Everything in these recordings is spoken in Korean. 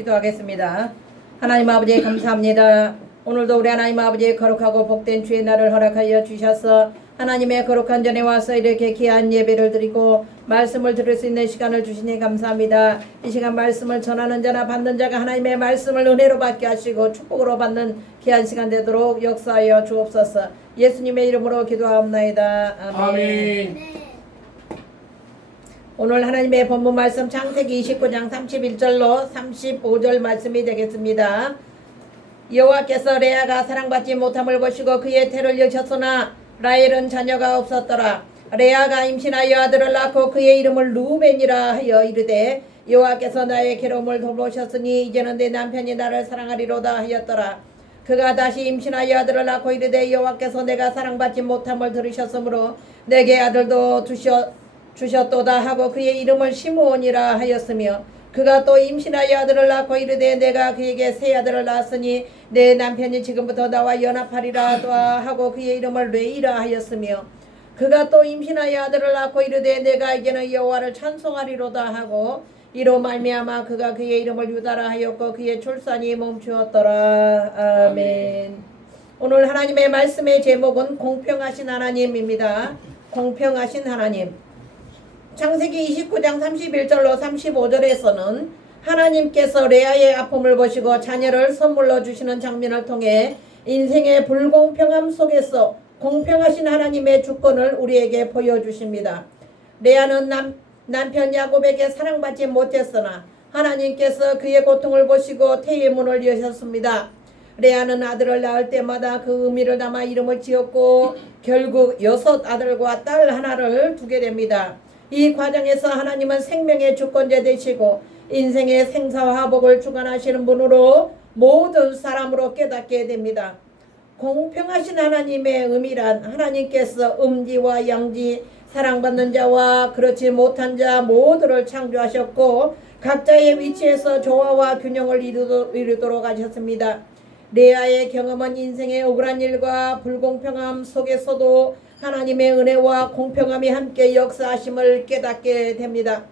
기도하겠습니다. 하나님 아버지 감사합니다. 오늘도 우리 하나님 아버지의 거룩하고 복된 주의 날을 허락하여 주셔서 하나님의 거룩한 전에 와서 이렇게 귀한 예배를 드리고 말씀을 들을 수 있는 시간을 주시니 감사합니다. 이 시간 말씀을 전하는 자나 받는 자가 하나님의 말씀을 은혜로 받게 하시고 축복으로 받는 귀한 시간 되도록 역사하여 주옵소서. 예수님의 이름으로 기도하옵나이다. 아멘. 오늘 하나님의 본문 말씀 창세기 29장 31절로 35절 말씀이 되겠습니다. 여호와께서 레아가 사랑받지 못함을 보시고 그의 태를 여셨으나 라헬은 자녀가 없었더라. 레아가 임신하여 아들을 낳고 그의 이름을 루벤이라 하여 이르되 여호와께서 나의 괴로움을 돌보셨으니 이제는 내 남편이 나를 사랑하리로다 하였더라. 그가 다시 임신하여 아들을 낳고 이르되 여호와께서 내가 사랑받지 못함을 들으셨으므로 내게 아들도 주셨도다 하고 그의 이름을 시므온이라 하였으며 그가 또 임신하여 아들을 낳고 이르되 내가 그에게 새 아들을 낳았으니 내 남편이 지금부터 나와 연합하리라 하고 그의 이름을 레이라 하였으며 그가 또 임신하여 아들을 낳고 이르되 내가 이제는 여호와를 찬송하리로다 하고 이로 말미암아 그가 그의 이름을 유다라 하였고 그의 출산이 멈추었더라. 아멘. 오늘 하나님의 말씀의 제목은 공평하신 하나님입니다. 공평하신 하나님. 창세기 29장 31절로 35절에서는 하나님께서 레아의 아픔을 보시고 자녀를 선물로 주시는 장면을 통해 인생의 불공평함 속에서 공평하신 하나님의 주권을 우리에게 보여주십니다. 레아는 남편 야곱에게 사랑받지 못했으나 하나님께서 그의 고통을 보시고 태의 문을 여셨습니다. 레아는 아들을 낳을 때마다 그 의미를 담아 이름을 지었고 결국 6 아들과 딸 하나를 두게 됩니다. 이 과정에서 하나님은 생명의 주권자 되시고 인생의 생사화복을 주관하시는 분으로 모든 사람으로 깨닫게 됩니다. 공평하신 하나님의 의미란 하나님께서 음지와 양지, 사랑받는 자와 그렇지 못한 자 모두를 창조하셨고 각자의 위치에서 조화와 균형을 이루도록 하셨습니다. 레아의 경험은 인생의 억울한 일과 불공평함 속에서도 하나님의 은혜와 공평함이 함께 역사하심을 깨닫게 됩니다.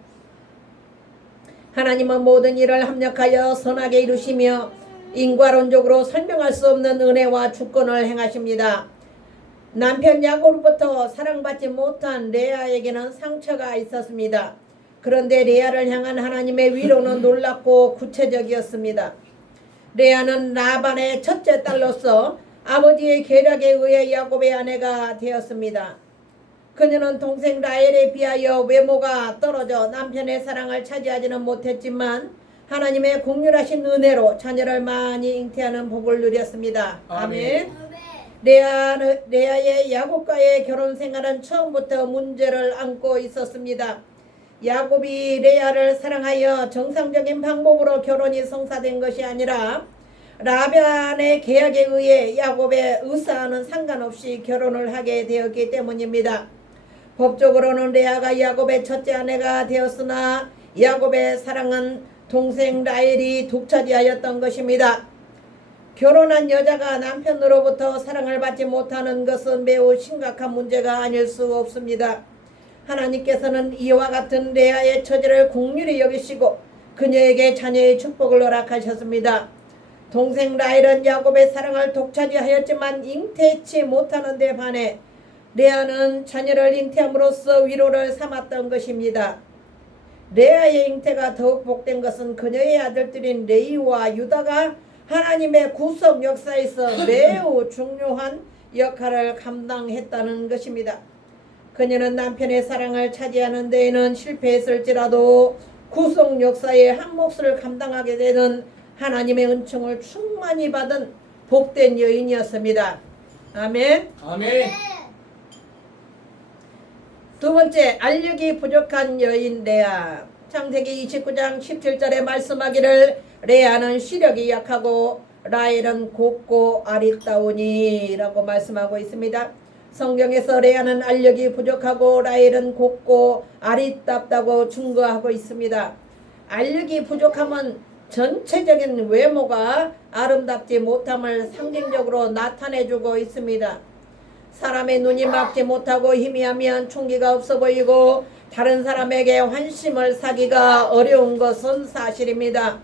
하나님은 모든 일을 합력하여 선하게 이루시며 인과론적으로 설명할 수 없는 은혜와 주권을 행하십니다. 남편 야곱으로부터 사랑받지 못한 레아에게는 상처가 있었습니다. 그런데 레아를 향한 하나님의 위로는 놀랍고 구체적이었습니다. 레아는 라반의 첫째 딸로서 아버지의 계략에 의해 야곱의 아내가 되었습니다. 그녀는 동생 라헬에 비하여 외모가 떨어져 남편의 사랑을 차지하지는 못했지만 하나님의 긍휼하신 은혜로 자녀를 많이 잉태하는 복을 누렸습니다. 아멘. 레아의 야곱과의 결혼 생활은 처음부터 문제를 안고 있었습니다. 야곱이 레아를 사랑하여 정상적인 방법으로 결혼이 성사된 것이 아니라 라반의 계약에 의해 야곱의 의사와는 상관없이 결혼을 하게 되었기 때문입니다. 법적으로는 레아가 야곱의 첫째 아내가 되었으나 야곱의 사랑은 동생 라헬이 독차지하였던 것입니다. 결혼한 여자가 남편으로부터 사랑을 받지 못하는 것은 매우 심각한 문제가 아닐 수 없습니다. 하나님께서는 이와 같은 레아의 처지를 긍휼히 여기시고 그녀에게 자녀의 축복을 허락하셨습니다. 동생 라헬은 야곱의 사랑을 독차지하였지만 잉태치 못하는 데 반해 레아는 자녀를 잉태함으로써 위로를 삼았던 것입니다. 레아의 잉태가 더욱 복된 것은 그녀의 아들들인 레이와 유다가 하나님의 구속 역사에서 매우 중요한 역할을 감당했다는 것입니다. 그녀는 남편의 사랑을 차지하는 데에는 실패했을지라도 구속 역사의 한 몫을 감당하게 되는 하나님의 은총을 충만히 받은 복된 여인이었습니다. 아멘. 아멘. 두 번째, 알력이 부족한 여인 레아. 창세기 29장 17절에 말씀하기를 레아는 시력이 약하고 라헬은 곱고 아리따우니 라고 말씀하고 있습니다. 성경에서 레아는 알력이 부족하고 라헬은 곱고 아리따다고 증거하고 있습니다. 알력이 부족함은 전체적인 외모가 아름답지 못함을 상징적으로 나타내주고 있습니다. 사람의 눈이 막지 못하고 희미하면 총기가 없어 보이고 다른 사람에게 환심을 사기가 어려운 것은 사실입니다.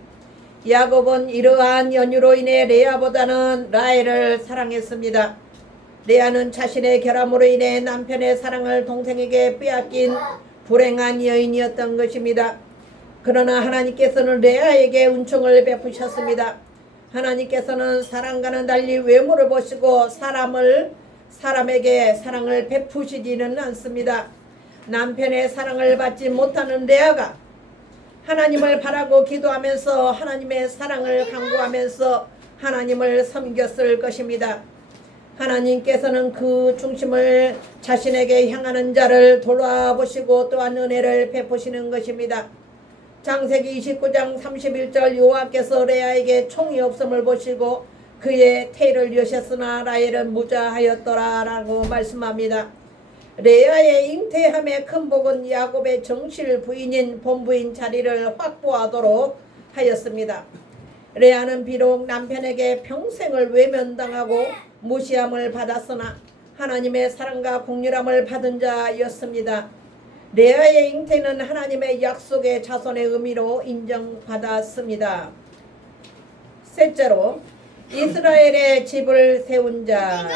야곱은 이러한 연유로 인해 레아보다는 라헬을 사랑했습니다. 레아는 자신의 결함으로 인해 남편의 사랑을 동생에게 빼앗긴 불행한 여인이었던 것입니다. 그러나 하나님께서는 레아에게 은총을 베푸셨습니다. 하나님께서는 사람과는 달리 외모를 보시고 사람에게 사랑을 베푸시지는 않습니다. 남편의 사랑을 받지 못하는 레아가 하나님을 바라고 기도하면서 하나님의 사랑을 간구하면서 하나님을 섬겼을 것입니다. 하나님께서는 그 중심을 자신에게 향하는 자를 돌아보시고 또한 은혜를 베푸시는 것입니다. 창세기 29장 31절 여호와께서 레아에게 총이 없음을 보시고 그의 태를 여셨으나 라헬은 무자하였더라 라고 말씀합니다. 레아의 잉태함의 큰 복은 야곱의 정실 부인인 본부인 자리를 확보하도록 하였습니다. 레아는 비록 남편에게 평생을 외면당하고 무시함을 받았으나 하나님의 사랑과 공률함을 받은 자였습니다. 레아의 잉태는 하나님의 약속의 자손의 의미로 인정받았습니다. 셋째로 이스라엘의 집을 세운 자.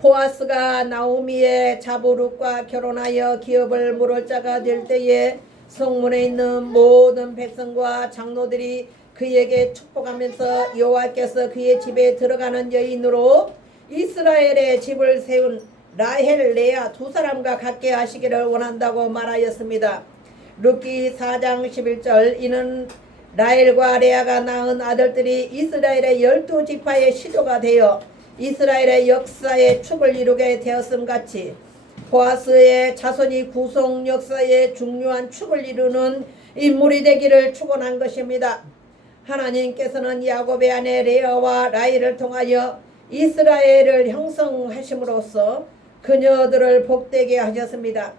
보아스가 나오미의 자부룩과 결혼하여 기업을 물을 자가 될 때에 성문에 있는 모든 백성과 장로들이 그에게 축복하면서 여호와께서 그의 집에 들어가는 여인으로 이스라엘의 집을 세운 라헬, 레아 두 사람과 같게 하시기를 원한다고 말하였습니다. 룻기 4장 11절 이는 라헬과 레아가 낳은 아들들이 이스라엘의 12지파의 시조가 되어 이스라엘의 역사의 축을 이루게 되었음 같이 보아스의 자손이 구속 역사의 중요한 축을 이루는 인물이 되기를 축원한 것입니다. 하나님께서는 야곱의 아내 레아와 라헬을 통하여 이스라엘을 형성하심으로써 그녀들을 복되게 하셨습니다.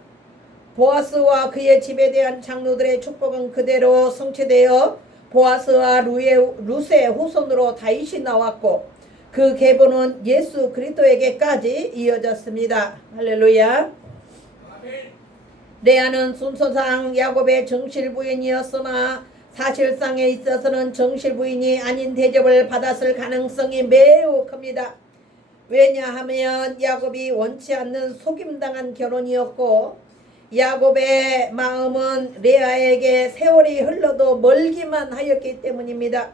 보아스와 그의 집에 대한 장로들의 축복은 그대로 성취되어 보아스와 룻의 후손으로 다윗이 나왔고 그 계보는 예수 그리스도에게까지 이어졌습니다. 할렐루야. 레아는 순서상 야곱의 정실 부인이었으나 사실상에 있어서는 정실 부인이 아닌 대접을 받았을 가능성이 매우 큽니다. 왜냐하면 야곱이 원치 않는 속임당한 결혼이었고 야곱의 마음은 레아에게 세월이 흘러도 멀기만 하였기 때문입니다.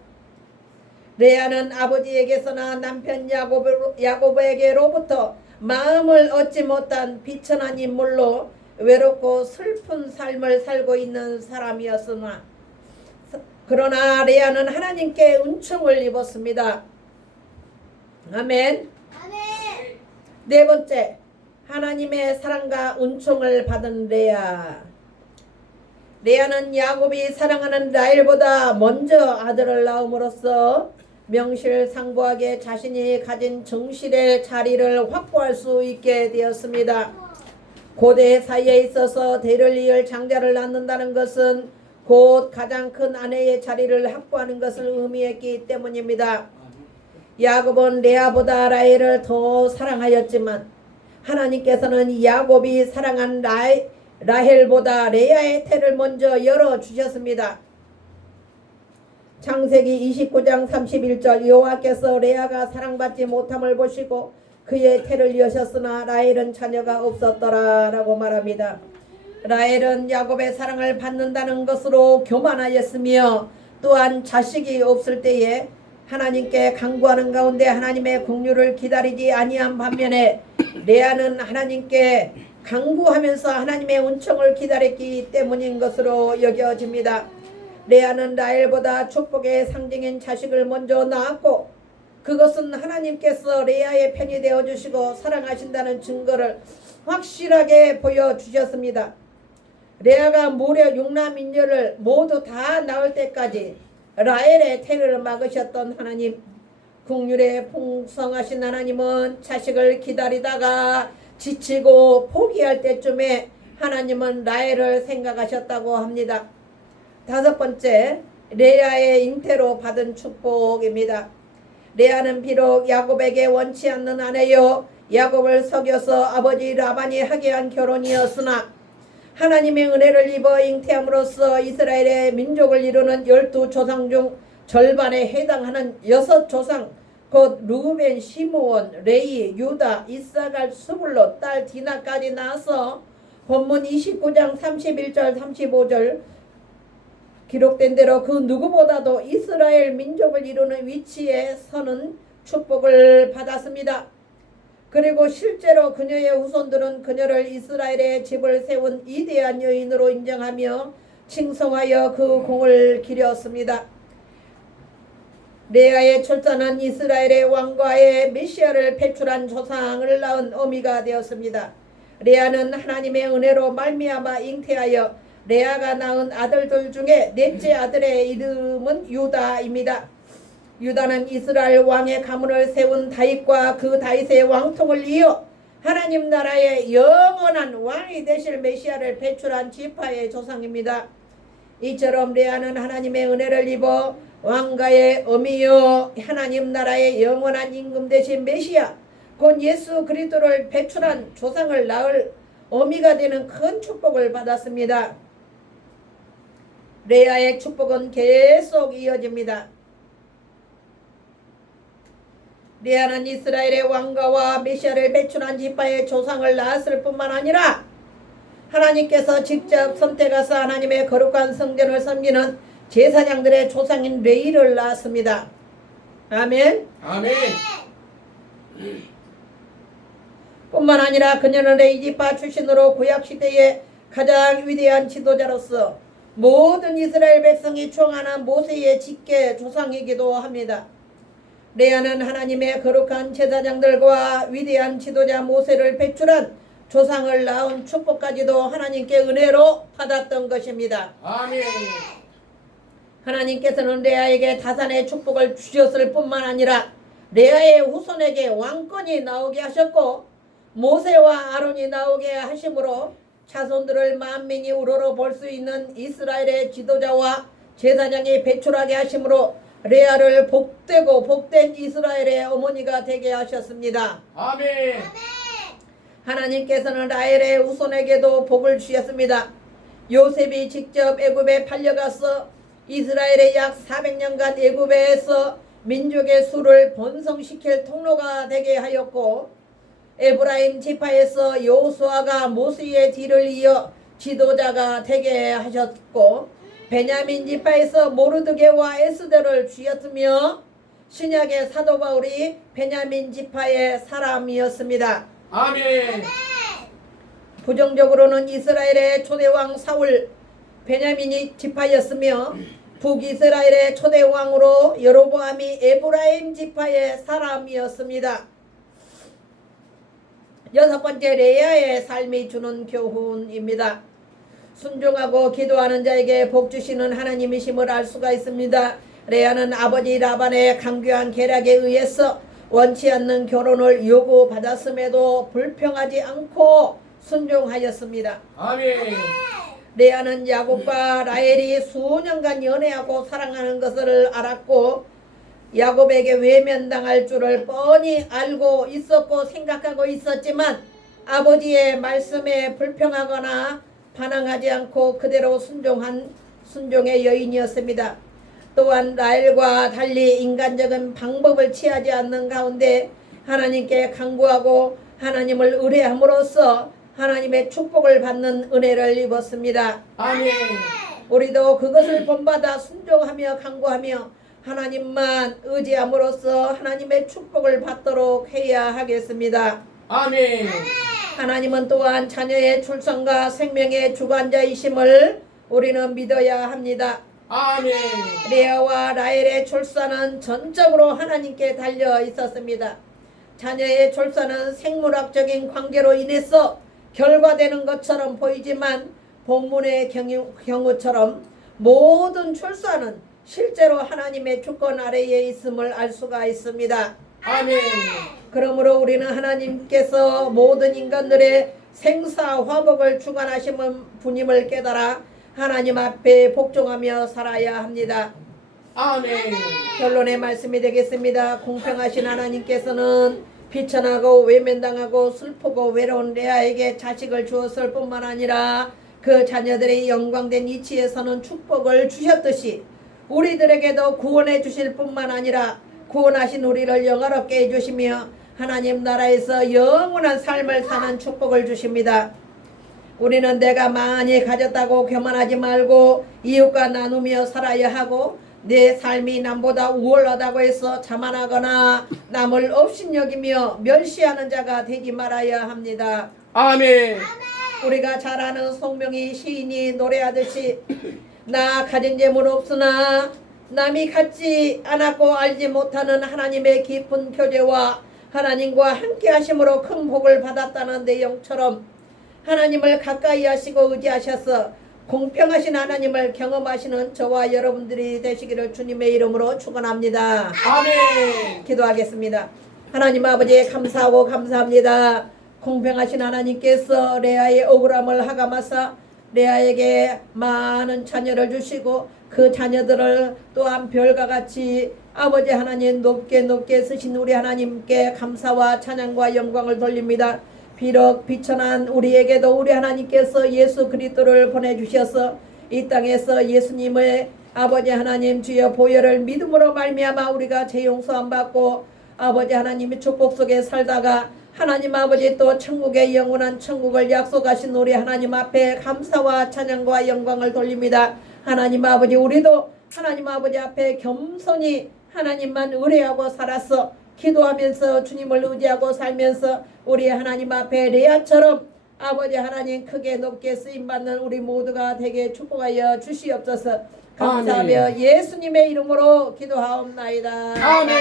레아는 아버지에게서나 남편 야곱에게로부터 마음을 얻지 못한 비천한 인물로 외롭고 슬픈 삶을 살고 있는 사람이었으나 그러나 레아는 하나님께 은총을 입었습니다. 아멘. 네 번째, 하나님의 사랑과 은총을 받은 레아. 레아는 야곱이 사랑하는 라헬보다 먼저 아들을 낳음으로써 명실상부하게 자신이 가진 정실의 자리를 확보할 수 있게 되었습니다. 고대 사이에 있어서 대를 이을 장자를 낳는다는 것은 곧 가장 큰 아내의 자리를 확보하는 것을 의미했기 때문입니다. 야곱은 레아보다 라헬을 더 사랑하였지만 하나님께서는 야곱이 사랑한 라헬보다 레아의 태를 먼저 열어주셨습니다. 창세기 29장 31절 여호와께서 레아가 사랑받지 못함을 보시고 그의 태를 여셨으나 라헬은 자녀가 없었더라 라고 말합니다. 라헬은 야곱의 사랑을 받는다는 것으로 교만하였으며 또한 자식이 없을 때에 하나님께 간구하는 가운데 하나님의 긍휼을 기다리지 아니한 반면에 레아는 하나님께 간구하면서 하나님의 은총을 기다렸기 때문인 것으로 여겨집니다. 레아는 라헬보다 축복의 상징인 자식을 먼저 낳았고 그것은 하나님께서 레아의 편이 되어주시고 사랑하신다는 증거를 확실하게 보여주셨습니다. 레아가 무려 6남인녀를 모두 다 낳을 때까지 라헬의 태를 막으셨던 하나님, 긍휼에 풍성하신 하나님은 자식을 기다리다가 지치고 포기할 때쯤에 하나님은 라헬을 생각하셨다고 합니다. 다섯 번째, 레아의 잉태로 받은 축복입니다. 레아는 비록 야곱에게 원치 않는 아내요 야곱을 속여서 아버지 라반이 하게 한 결혼이었으나 하나님의 은혜를 입어 잉태함으로써 이스라엘의 민족을 이루는 12조상 중 절반에 해당하는 6조상 곧 루벤, 시므온, 레위, 유다, 이사갈, 스불론, 딸 디나까지 나와서 본문 29장 31절 35절 기록된 대로 그 누구보다도 이스라엘 민족을 이루는 위치에 서는 축복을 받았습니다. 그리고 실제로 그녀의 후손들은 그녀를 이스라엘의 집을 세운 위대한 여인으로 인정하며 칭송하여 그 공을 기렸습니다. 레아의 출산은 이스라엘의 왕과의 메시아를 배출한 조상을 낳은 어미가 되었습니다. 레아는 하나님의 은혜로 말미암아 잉태하여 레아가 낳은 아들들 중에 넷째 아들의 이름은 유다입니다. 유다는 이스라엘 왕의 가문을 세운 다윗과 그 다윗의 왕통을 이어 하나님 나라의 영원한 왕이 되실 메시아를 배출한 지파의 조상입니다. 이처럼 레아는 하나님의 은혜를 입어 왕가의 어미여 하나님 나라의 영원한 임금 되신 메시아 곧 예수 그리스도를 배출한 조상을 낳을 어미가 되는 큰 축복을 받았습니다. 레아의 축복은 계속 이어집니다. 레아는 이스라엘의 왕가와 메시아를 배출한 지파의 조상을 낳았을 뿐만 아니라 하나님께서 직접 선택하사 하나님의 거룩한 성전을 섬기는 제사장들의 조상인 레위를 낳았습니다. 아멘. 아멘. 뿐만 아니라 그녀는 레위 지파 출신으로 구약시대의 가장 위대한 지도자로서 모든 이스라엘 백성이 추앙하는 모세의 직계 조상이기도 합니다. 레아는 하나님의 거룩한 제사장들과 위대한 지도자 모세를 배출한 조상을 낳은 축복까지도 하나님께 은혜로 받았던 것입니다. 아멘. 하나님께서는 레아에게 다산의 축복을 주셨을 뿐만 아니라 레아의 후손에게 왕권이 나오게 하셨고 모세와 아론이 나오게 하심으로 자손들을 만민이 우러러 볼 수 있는 이스라엘의 지도자와 제사장이 배출하게 하심으로 레아를 복되고 복된 이스라엘의 어머니가 되게 하셨습니다. 아멘. 하나님께서는 라헬의 후손에게도 복을 주셨습니다. 요셉이 직접 애굽에 팔려가서 이스라엘의 약 400년간 애굽에서 민족의 수를 번성시킬 통로가 되게 하였고 에브라임 지파에서 여호수아가 모세의 뒤를 이어 지도자가 되게 하셨고 베냐민 지파에서 모르드게와 에스더를 주셨으며 신약의 사도 바울이 베냐민 지파의 사람이었습니다. 아멘. 부정적으로는 이스라엘의 초대왕 사울 베냐민이 지파였으며 북이스라엘의 초대왕으로 여로보암이 에브라임 지파의 사람이었습니다. 여섯 번째 레아의 삶이 주는 교훈입니다. 순종하고 기도하는 자에게 복 주시는 하나님이심을 알 수가 있습니다. 레아는 아버지 라반의 강교한 계략에 의해서 원치 않는 결혼을 요구받았음에도 불평하지 않고 순종하였습니다. 아멘. 레아는 야곱과 라헬이 수년간 연애하고 사랑하는 것을 알았고 야곱에게 외면당할 줄을 뻔히 알고 있었고 생각하고 있었지만 아버지의 말씀에 불평하거나 반항하지 않고 그대로 순종한 순종의 여인이었습니다. 또한 라헬과 달리 인간적인 방법을 취하지 않는 가운데 하나님께 간구하고 하나님을 의뢰함으로써 하나님의 축복을 받는 은혜를 입었습니다. 아멘. 우리도 그것을 본받아 순종하며 간구하며 하나님만 의지함으로써 하나님의 축복을 받도록 해야 하겠습니다. 아멘. 하나님은 또한 자녀의 출산과 생명의 주관자이심을 우리는 믿어야 합니다. 아멘. 레아와 라헬의 출산은 전적으로 하나님께 달려 있었습니다. 자녀의 출산은 생물학적인 관계로 인해서 결과되는 것처럼 보이지만 본문의 경우처럼 모든 출산은 실제로 하나님의 주권 아래에 있음을 알 수가 있습니다. 아멘. 그러므로 우리는 하나님께서 모든 인간들의 생사 화복을 주관하시는 분임을 깨달아 하나님 앞에 복종하며 살아야 합니다. 아멘. 결론의 말씀이 되겠습니다. 공평하신 하나님께서는 비천하고 외면당하고 슬프고 외로운 레아에게 자식을 주었을 뿐만 아니라 그 자녀들의 영광된 이치에서는 축복을 주셨듯이 우리들에게도 구원해 주실 뿐만 아니라 구원하신 우리를 영화롭게 해주시며 하나님 나라에서 영원한 삶을 사는 축복을 주십니다. 우리는 내가 많이 가졌다고 교만하지 말고 이웃과 나누며 살아야 하고 내 삶이 남보다 우월하다고 해서 자만하거나 남을 업신여기며 멸시하는 자가 되지 말아야 합니다. 아멘. 우리가 잘 아는 송명희 시인이 노래하듯이 나 가진 재물 없으나 남이 갖지 않았고 알지 못하는 하나님의 깊은 교제와 하나님과 함께 하심으로 큰 복을 받았다는 내용처럼 하나님을 가까이 하시고 의지하셔서 공평하신 하나님을 경험하시는 저와 여러분들이 되시기를 주님의 이름으로 축원합니다. 아멘. 기도하겠습니다. 하나님 아버지 감사하고 감사합니다. 공평하신 하나님께서 레아의 억울함을 하감하사 레아에게 많은 자녀를 주시고 그 자녀들을 또한 별과 같이 아버지 하나님 높게 높게 쓰신 우리 하나님께 감사와 찬양과 영광을 돌립니다. 비록 비천한 우리에게도 우리 하나님께서 예수 그리스도를 보내주셔서 이 땅에서 예수님의 아버지 하나님 주여 보혈을 믿음으로 말미암아 우리가 죄 용서함 받고 아버지 하나님의 축복 속에 살다가 하나님 아버지 또 천국의 영원한 천국을 약속하신 우리 하나님 앞에 감사와 찬양과 영광을 돌립니다. 하나님 아버지 우리도 하나님 아버지 앞에 겸손히 하나님만 의뢰하고 살았어 기도하면서 주님을 의지하고 살면서 우리 하나님 앞에 레아처럼 아버지 하나님 크게 높게 쓰임받는 우리 모두가 되게 축복하여 주시옵소서. 감사하며 예수님의 이름으로 기도하옵나이다. 아멘.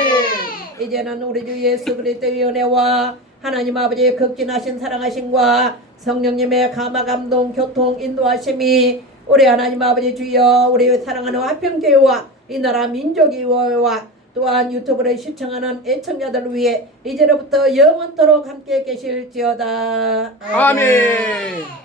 이제는 우리 주 예수 그리스도의 은혜와 하나님 아버지의 극진하신 사랑하심과 성령님의 감화 감동 교통 인도하심이 우리 하나님 아버지 주여 우리 사랑하는 화평교회와 이 나라 민족의회와 또한 유튜브를 시청하는 애청자들을 위해 이제로부터 영원토록 함께 계실지어다. 아멘.